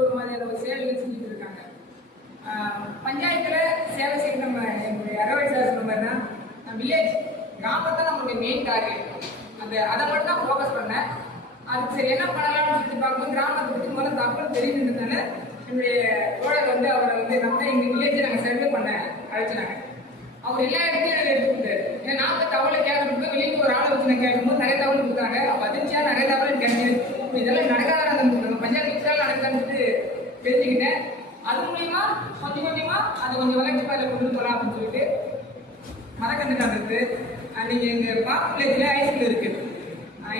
ஒரு மாதிரியான ஒரு சேவைகள் செஞ்சுட்டு இருக்காங்க. பஞ்சாயத்துல சேவை செய்ய நம்ம என்னுடைய அரவை சார் சொன்ன மாதிரி தான் வில்லேஜ் கிராமத்தை நம்மளுடைய மெயின் டார்கெட். அதை மட்டும் தான் ஃபோக்கஸ் பண்ணேன். அதுக்கு சரி என்ன பண்ணலாம்னு சொல்லி பார்க்கும்போது கிராமத்தை பற்றி முதல்ல தகவல் தெரிஞ்சுருந்தனால என்னுடைய தோழர் அவரை நம்ம எங்கள் வில்லேஜை நாங்கள் சர்வே பண்ண அழைச்சினாங்க. அவர் எல்லா இடத்தையும் எனக்கு எடுத்துக்கிட்டாரு. ஏன்னா நான் தகவலை கேட்கறதுக்கு வெளியே ஒரு ஆளை வச்சு நான் கேட்கும்போது நிறைய தகவல் கொடுத்தாங்க. அப்போ அதிர்ச்சியாக நிறைய தகவல் கிடைச்சது. இதெல்லாம் நடக்காத நம்ம பஞ்சாயத்து நடக்காதுன்னு தெரிஞ்சுக்கிட்டேன். அது மூலியமா கொஞ்சம் கொஞ்சமா அதை கொஞ்சம் வளர்ச்சி பாதையில் கொண்டு போகலாம் அப்படின்னு சொல்லிட்டு மரக்கன்று இருக்கு. நீங்க எங்க பாப்புலேஜ்ல ஹைஸ்கூல் இருக்கு.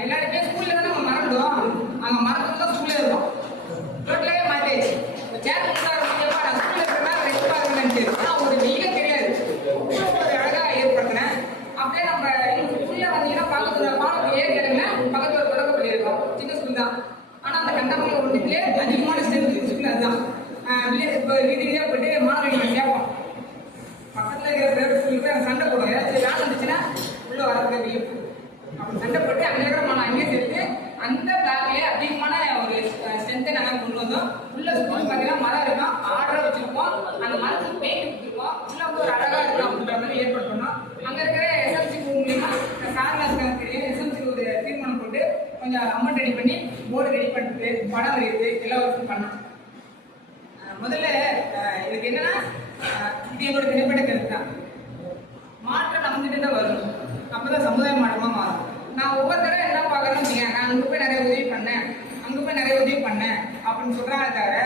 எல்லாருமே ஸ்கூல்ல தான் நம்ம மறந்துடும். அங்க மறந்து தான் ஸ்கூல்ல இருக்கும். டோட்டலாவே மாறிடுச்சு. சேர்மன் சார் மூலியமா நான் ஸ்கூல்ல இருக்கிறதா ரெஸ்பா இருக்குன்னு ஆனா ஒரு வெயிலே தெரியாது. ஒரு அழகா ஏற்படுத்தினேன். அப்படியே நம்ம ஸ்கூல்ல வந்தீங்கன்னா பக்கத்துல ஏரியாருங்க பக்கத்துல ஒரு தொடக்கப்பள்ளி இருக்கும். சின்ன ஸ்கூல் தான். ஆனா அந்த கண்டமலை ஒன்றுக்குள்ளே அதிகமான ஸ்ட்ரென்த் ஸ்கூல் அதுதான். இப்போ வீதியா போயிட்டு மாணவர்கள் கேட்போம். பக்கத்துல இருக்கிற பிரைவேட் ஸ்கூலுக்கு சண்டை போடுவோம். ஏதாச்சும் வேலை இருந்துச்சுன்னா உள்ள வரதுக்கு வெளியே அப்படி சண்டை போட்டு அங்கே இருக்கிற மாணவன் அங்கேயே சேர்த்து அந்த பிளாக்லயே அதிகமான ஒரு ஸ்ட்ரென்த்தை நாங்கள் கொண்டு வந்தோம். உள்ள ஸ்கூல் பார்த்தீங்கன்னா மரம் இருக்கும், ஆர்டரை வச்சிருப்போம். அந்த மரத்துக்கு பெயிண்ட் கொடுத்துருப்போம். உள்ள ஒரு அழகா இருக்கும் அப்படின்ற மாதிரி ஏற்பாடு பண்ணோம். அங்க இருக்கிற எஸ்எம்சி மூலியமா சார்லாஸ்க்கு தெரியும். எஸ்எம்சி ஒரு தீர்மானம் போட்டு கொஞ்சம் அமௌண்ட் ரெடி பண்ணி போர்டு ரெடி பண்ணிட்டு படம் வரையுது எல்லா ஒர்க்கும் பண்ணோம். முதல்ல இதுக்கு என்னன்னா இது எங்களோட தனிப்பட்ட கருத்து தான். மாற்றம் நம்மகிட்ட தான் வரும். அப்பதான் சமுதாய மாற்றமா மாறும். நான் ஒவ்வொரு தடவை என்ன பார்க்கறேன்னு நான் அங்க போய் நிறைய உதவி பண்ணேன், அங்க போய் நிறைய உதவி பண்ணேன் அப்படின்னு சொல்றாங்க. தவிர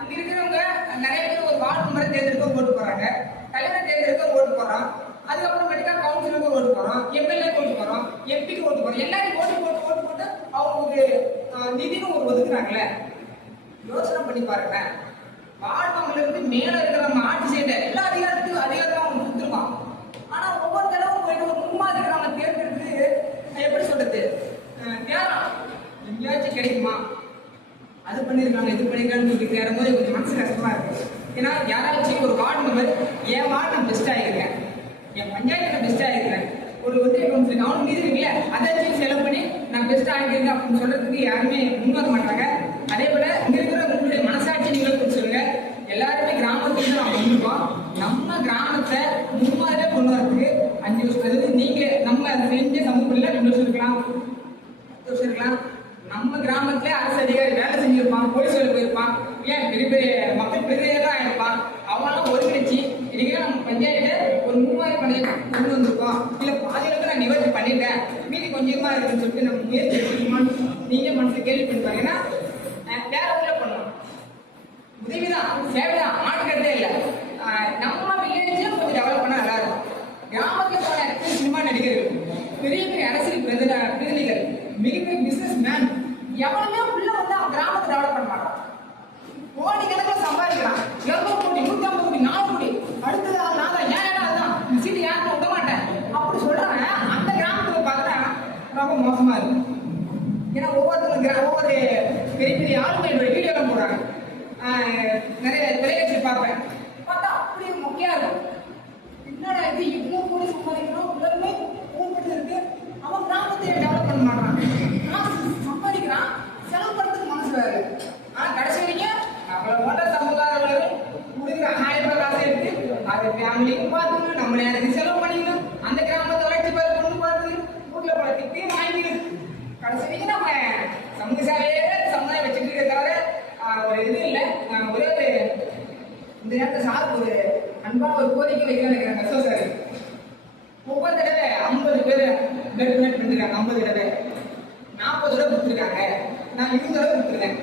இங்க இருக்கிறவங்க நிறைய பேர் ஒரு வார்டு மெம்பரை தேர்ந்தெடுக்க ஓட்டு போறாங்க, தலைவரை தேர்ந்தெடுக்க ஓட்டு போறோம், அதுக்கப்புறம் மெடிக்கல் கவுன்சிலருக்கு ஓட்டு போறோம், எம்எல்ஏ ஓட்டு போறோம், எம்பிக்கு ஓட்டு போறோம். எல்லாரும் ஓட்டு போட்டு அவங்களுக்கு நிதினு ஒரு ஒதுக்குறாங்கல்ல. யோசனை பண்ணி பாருங்க. வார்டு மெம்பர்ல இருந்து மேல இருக்கிற நம்ம ஆட்சி செய்த எல்லா அதிகாரத்தையும் அவங்க கொடுத்துருவான். ஆனா ஒவ்வொரு தடவை போயிட்டு ஒரு முன்மாதிரி நம்ம தேர்ந்தெடுத்து எப்படி சொல்றது தேரம் எங்கேயாச்சும் கிடைக்குமா, அது பண்ணிருக்காங்க இது பண்ணிருக்கான்னு சொல்லி தேடும்போது கொஞ்சம் மனசு கஷ்டமா இருக்கு. ஏன்னா யாராச்சும் ஒரு வார்டு மெம்பர் என் வார்டு நான் பெஸ்ட் ஆகிருக்கேன், என் பஞ்சாயத்து நான் பெஸ்ட் ஆகிருக்கேன், ஒரு உதவி கவுன்சிலர் அவனுக்கு மீது இருக்குல்ல அதாச்சும் செலவு பண்ணி நான் பெஸ்ட் ஆகிருக்கேன் அப்படின்னு சொல்றதுக்கு யாருமே முன்வர மாட்டாங்க. அதே போல இங்க இருக்கிற உங்களுடைய மனசாட்சி நீங்களும் சொல்லுங்க. எல்லாருமே கிராமத்துல நம்ம வந்திருக்கோம். நம்ம கிராமத்தை முன்மாதிரியா கொண்டு வரதுக்கு 5 வருஷம், அதாவது நீங்க நம்ம செஞ்ச சமூகத்துல 2 வருஷம் இருக்கலாம், 10 வருஷம் இருக்கலாம். நம்ம கிராமத்துல அரசு அதிகாரி வேலை செஞ்சிருப்பான், போலீஸ் வேலை போயிருப்பான், ஏன் பெரிய பெரிய மக்கள் பெரியதான் ஆயிருப்பான். அவங்களாம் ஒருங்கிணைச்சு இன்னைக்கு நம்ம பஞ்சாயத்தை ஒரு முன்மாதிரி பண்ணி கொண்டு வந்திருக்கோம். இல்ல பாதிகளுக்கு நான் நிவர்த்தி பண்ணிட்டேன், மீதி கொஞ்சமா இருக்குன்னு சொல்லிட்டு நம்ம முயற்சி எடுத்துக்கணுமான்னு நீங்க மனசு கேள்வி பண்ணி பாருங்கன்னா வேற ஊர்ல பண்ணணும். உதவிதான், சேவைதான், மாட்டுக்கிறதே இல்லை. நம்ம வில்லேஜும் கொஞ்சம் டெவலப் பண்ணா நல்லா இருக்கும். கிராமத்துல போன இடத்துல சினிமா நடிகர்கள், பெரிய பெரிய அரசியல் பிரதிநிதிகள், மிகப்பெரிய பிசினஸ் மேன் எவனுமே உள்ள வந்து அவன் கிராமத்தை டெவலப் பண்ண மாட்டான். கோடி கணக்கில் சம்பாதிக்கிறான். 200 கோடி, 150 கோடி, 4 கோடி, அடுத்தது நான் தான் ஏன் இடம் அதுதான் சீட்டு யாருக்கும் விட மாட்டேன் அப்படி சொல்றாங்க. அந்த கிராமத்துல பார்த்தா ரொம்ப மோசமா இருக்கும். ஏன்னா ஒவ்வொருத்தரும் ஒவ்வொரு பெரிய பெரிய ஆளுமையோட வீடியோலாம் போடுறாங்க. நிறைய தொலைக்காட்சி பார்ப்பேன், பார்த்தா அப்படியே மொக்கையா இருக்கும். என்னடா இது இவ்வளவு கூட சம்பாதிக்கணும், உலகமே ஊன்பட்டு இருக்கு, அவன் கிராமத்தை டெவலப் பண்ண மாட்டான். சம்பாதிக்கிறான், செலவு பண்றதுக்கு மனசு வேறு. ஆனா கடைசி வரைக்கும் நம்மளோட சமுதாயம் கொடுக்குற 1000 ரூபாய் காசு எடுத்து அதை ஃபேமிலிக்கும் பார்த்துக்கணும், நம்மளே அதுக்கு செலவு பண்ணிக்கணும், அந்த கிராமத்தை வளர்ச்சி பார்த்து கொண்டு பார்த்து வீட்டுல பழக்கத்தையே வாங்கிக்கணும். கடைசி வரைக்கும் நம்ம சமூக சேவையே சமுதாயம் வச்சுட்டு இருக்க தவிர ஒரு இது இல்லை. ஒரே ஒரு இந்த நேரத்தை சார் ஒரு அன்பான ஒரு கோரிக்கை வைக்கலாம்னு நினைக்கிறாங்க. அசோ சார் ஒவ்வொரு தடவை 50 பேர் பிளட் டொனேட் பண்ணிருக்காங்க. 50 தடவை 40 தடவை கொடுத்துருக்காங்க. நான் 20 தடவை கொடுத்துருக்கேன்,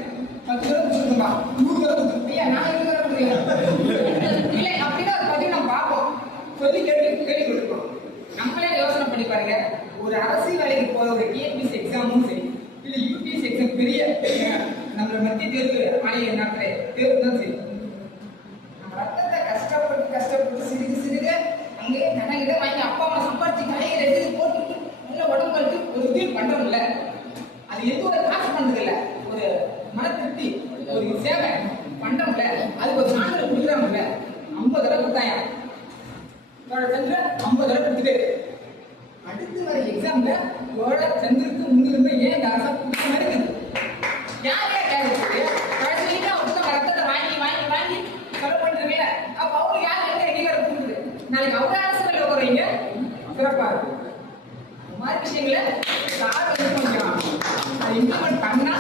10 தடவை கொடுத்துருக்கா, 100 தடவை கொடுத்துருக்கேன். ஐயா நான் 20 தடவை கொடுத்துருக்கேன் இல்லை அப்படின்னா அதை பற்றி நம்ம பார்ப்போம், சொல்லி கேள்வி கொடுத்துருக்கோம். நம்மளே யோசனை பண்ணி பாருங்க. ஒரு அரசியல் வேலைக்கு போற ஒரு டிஎன்பிஎஸ்சி எக்ஸாமும் சரி, இல்லை யூபிஎஸ்சி எக்ஸாம் பெரிய நம்ம மத்திய தேர்வு ஆணையம் நடத்துற தேர்வு தான் சரி, நம்ம ரத்தத்தை கஷ்டப்பட்டு சிறுக அங்கேயே கணக்கிட்ட வாங்கி அப்பா அம்மா சம்பாதிச்சு கடையை எடுத்து போட்டு நல்ல உடம்பு கழிச்சு ஒரு உதவி பண்றோம்ல, அது எதுவும் ஒரு காசு பண்றது இல்லை, ஒரு மன திருப்தி ஒரு சேவை பண்றோம்ல, அதுக்கு ஒரு சான்றிதழ் கொடுக்குறாங்கல்ல. 50 தடவை கொடுத்தாயா சந்திர 50 தடவை கொடுத்துட்டு அடுத்து வர எக்ஸாம்ல சந்திரக்கு முன்னிருந்து ஏன் இருக்குது யார் கேட்கறது? கடைசி இம்ப்ளிமெண்ட் பண்ணா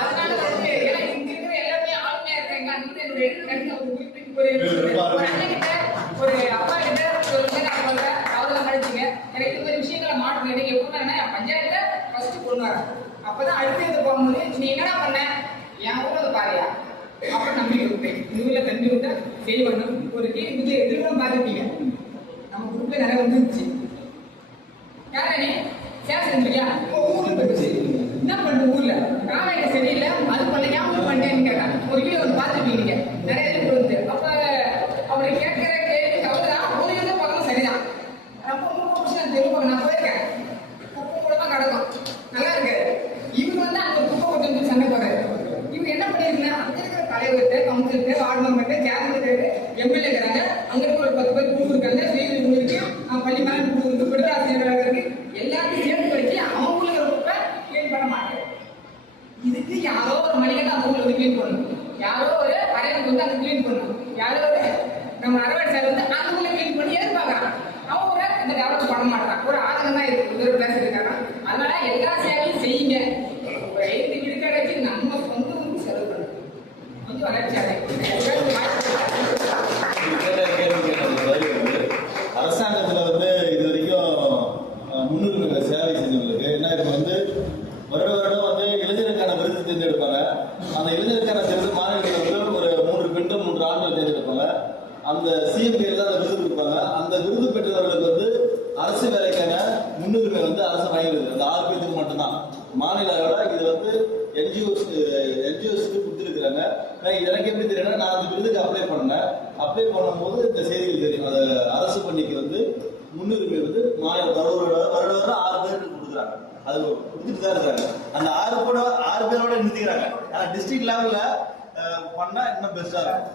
அதனால வந்து இங்க இருக்கிற எல்லாமே ஆளுமையா இருக்காங்க. அந்த ஒரு அப்பா கிட்ட அவ்வளவு கழிச்சுங்க. எனக்கு இந்த மாதிரி விஷயங்களை மாற்றணும். எனக்கு எப்பவுமே பஞ்சாயத்துல ஃபர்ஸ்ட் கொண்டு வரேன். அப்பதான் அடுத்து போகும்போது நீ என்னடா பண்ண என் ஊர்ல பாரியா அப்புறம் நம்பிக்கை விட்டு இதுல தம்பி விட்டா சரி பண்ணும். ஒரு கேள்வி எதிர்ப்பும் பார்த்துட்டீங்க. நம்ம குரூப்ல நிறைய வந்துருச்சு. யாரா நீ சேவை செஞ்சிருக்கியா? ஊர்ல போயிடுச்சு. என்ன பண்ற ஊர்ல காலையில சரியில்லை அது பண்ண ஞாபகம் பண்ணிட்டேன்னு கேட்டான். ஒரு வீடியோ பார்த்துருப்பீங்க நீங்க நிறைய எதிர்ப்பு வந்து. அப்ப அவரை கேட்கிற கேள்வி அவர்தான் ஒரு இது பார்க்கணும் சரிதான். ரொம்ப 3 வருஷம் தெரியும். நான் போயிருக்கேன். குப்பை மூலமா கிடக்கும் நல்லா இருக்கு. இவங்க வந்து அந்த குப்பை கொண்டு சண்டை போறாரு. இவங்க என்ன பண்ணிருக்கீங்க? அங்க இருக்கிற தலைவர்கிட்ட கவுன்சிலுக்கு வார்டு மெம்பர்கிட்ட சேர்ந்து எம்எல்ஏ இருக்கிறாங்க. அங்க இருக்க ஒரு 10 பேர் குழு இருக்காங்க. செய்தி குழு இருக்கு, பள்ளி மேல குழு இருக்கு, பெருராசிரியர் இருக்கு. எல்லாத்தையும் சேர்ந்து வச்சு அவங்களுக்கு குப்பை கிளீன் பண்ண மாட்டேன். இதுக்கு யாரோ ஒரு மனிதன் அந்த ஊர்ல வந்து கிளீன் பண்ணணும். யாரோ ஒரு அரைவன் வந்து அந்த கிளீன் பண்ணணும். யாரோ ஒரு நம்ம அரவன் சார் வந்து அந்த ஊர்ல கிளீன் பண்ணி எதிர்பார்க்கறான். அவன் கூட இந்த டெவலப் பண்ண மாட்டான். ஒரு ஆதங்கம் தான் இருக்கு. ஒரு பிளஸ் இருக்காங்க. அதனால எல்லா சேவையும் செய்யுங்க. ஒரு 5 விழுக்காடு வச்சு நம்ம சொந்த ஊருக்கு செலவு பண்ணணும். கொஞ்சம் வளர்ச்சி அரசாங்கத்துல வந்து இது வரைக்கும் முன்னுரிமை சேவை செஞ்சவங்களுக்கு என்ன இப்ப வந்து வருடம் வந்து இளைஞருக்கான விருது தேர்ந்தெடுப்பாங்க. அந்த இளைஞருக்கான தேர்தல் மாநிலத்தில் வந்து ஒரு 3 பெண்கள் 3 ஆண்கள் தேர்ந்தெடுப்பாங்க. அந்த சிஎம் பேர் தான் அந்த விருது கொடுப்பாங்க. அந்த விருது பெற்றவர்களுக்கு வந்து அரசு வேலைக்கான முன்னுரிமை வந்து அரசு வாங்கிடுது. அந்த 6 பேருக்கு மட்டும்தான். மாநிலோட இது வந்து என்ஜிஓஸ்க்கு கொடுத்துருக்குறாங்க. எனக்கு எப்படி தெரியும்னா நான் அந்த விருதுக்கு அப்ளை பண்ணேன். அப்ளை பண்ணும்போது இந்த செய்திகள் தெரியும். அந்த அரசு பணிக்கு வந்து முன்னுரிமை வந்து வருடம் 6 பேருக்கு கொடுக்குறாங்க. அது கொடுத்துட்டு தான் இருக்காங்க. அந்த 6 பேரோட நிறுத்திக்கிறாங்க. ஆனா டிஸ்ட்ரிக்ட் லெவல்ல பண்ணா இன்னும் பெஸ்டா இருக்கும்.